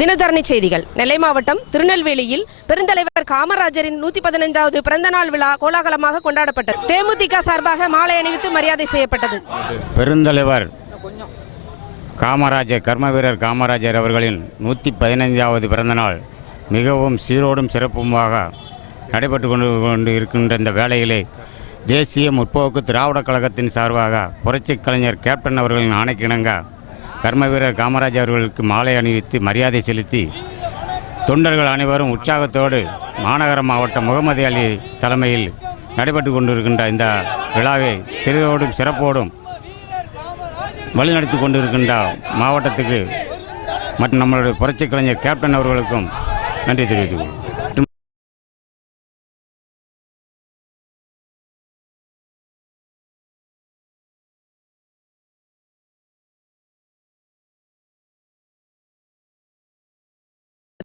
தினதரணி செய்திகள். நெல்லை மாவட்டம் திருநெல்வேலியில் பெருந்தலைவர் காமராஜரின் 115வது பிறந்தநாள் விழா கோலாகலமாக கொண்டாடப்பட்டது. தேமுதிக சார்பாக மாலை அணிவித்து மரியாதை செய்யப்பட்டது. பெருந்தலைவர் காமராஜர் கர்மவீரர் காமராஜர் அவர்களின் 115வது பிறந்தநாள் மிகவும் சீரோடும் சிறப்புமாக நடைபெற்று கொண்டு இருக்கின்ற இந்த வேளையிலே தேசிய முற்போக்கு திராவிடக் கழகத்தின் சார்பாக புரட்சிக் கலைஞர் கேப்டன் அவர்களின் ஆணைக்கிணங்க கர்மவீரர் காமராஜர் அவர்களுக்கு மாலை அணிவித்து மரியாதை செலுத்தி தொண்டர்கள் அனைவரும் உற்சாகத்தோடு மாநகர மாவட்டம் முகமது அலி தலைமையில் நடைபெற்று கொண்டிருக்கின்ற இந்த விழாவை சிறப்போடும் சிறப்போடும் வழிநடத்தி கொண்டிருக்கின்ற மாவட்டத்துக்கு மற்றும் நம்மளுடைய புரட்சிக் கலைஞர் கேப்டன் அவர்களுக்கும் நன்றி தெரிவித்துக் கொள்கிறோம்.